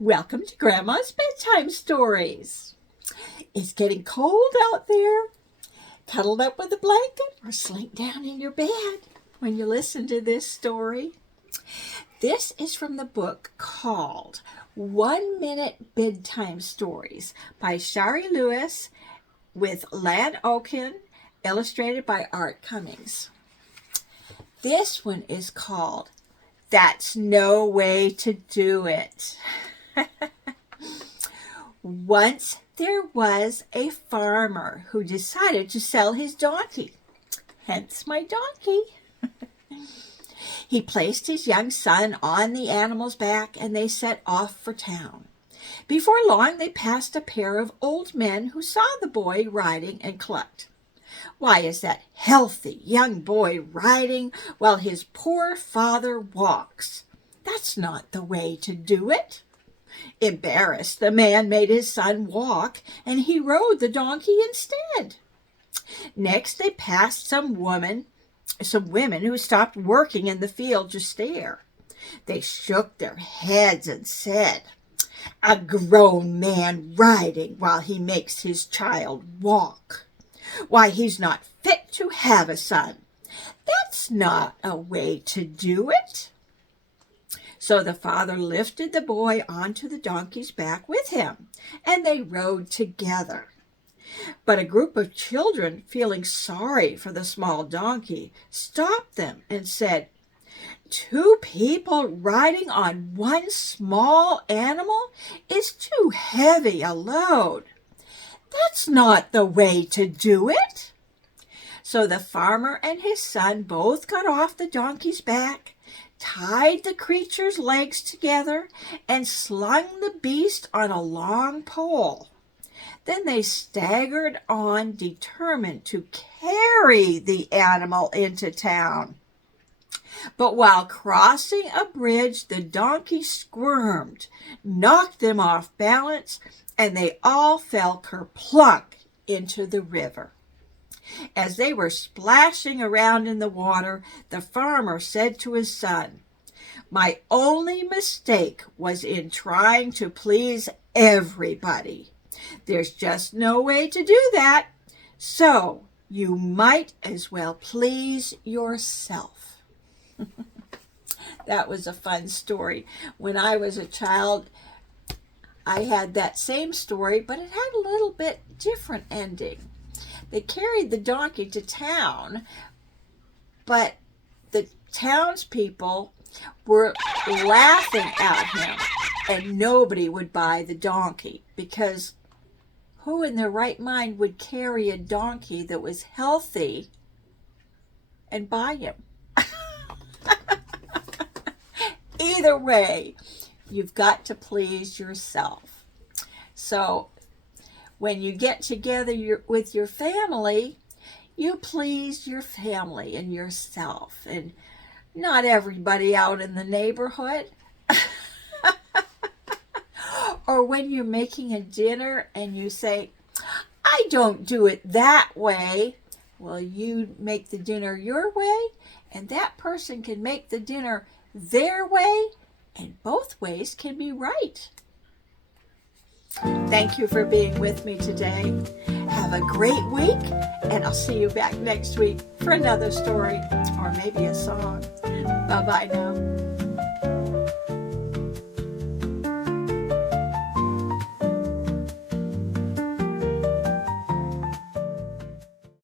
Welcome to Grandma's Bedtime Stories. It's getting cold out there. Cuddled up with a blanket or slink down in your bed when you listen to this story. This is from the book called 1 Minute Bedtime Stories by Shari Lewis with Lan Oken, illustrated by Art Cummings. This one is called That's No Way to Do It. Once there was a farmer who decided to sell his donkey, hence my donkey. He placed his young son on the animal's back and they set off for town. Before long, they passed a pair of old men who saw the boy riding and clucked. "Why is that healthy young boy riding while his poor father walks? That's not the way to do it." Embarrassed, the man made his son walk, and he rode the donkey instead. Next, they passed some women who stopped working in the field to stare. They shook their heads and said, "A grown man riding while he makes his child walk. Why, he's not fit to have a son. That's not a way to do it." So the father lifted the boy onto the donkey's back with him, and they rode together. But a group of children, feeling sorry for the small donkey, stopped them and said, "Two people riding on one small animal is too heavy a load. That's not the way to do it." So the farmer and his son both got off the donkey's back, tied the creature's legs together, and slung the beast on a long pole. Then they staggered on, determined to carry the animal into town. But while crossing a bridge, the donkey squirmed, knocked them off balance, and they all fell kerplunk into the river. As they were splashing around in the water, the farmer said to his son, "My only mistake was in trying to please everybody. There's just no way to do that, so you might as well please yourself." That was a fun story. When I was a child, I had that same story, but it had a little bit different ending. They carried the donkey to town, but the townspeople were laughing at him, and nobody would buy the donkey because who in their right mind would carry a donkey that was healthy and buy him? Either way, you've got to please yourself. So when you get together with your family, you please your family and yourself, and not everybody out in the neighborhood. Or when you're making a dinner and you say, "I don't do it that way." Well, you make the dinner your way, and that person can make the dinner their way, and both ways can be right. Thank you for being with me today. Have a great week, and I'll see you back next week for another story or maybe a song. Bye-bye now.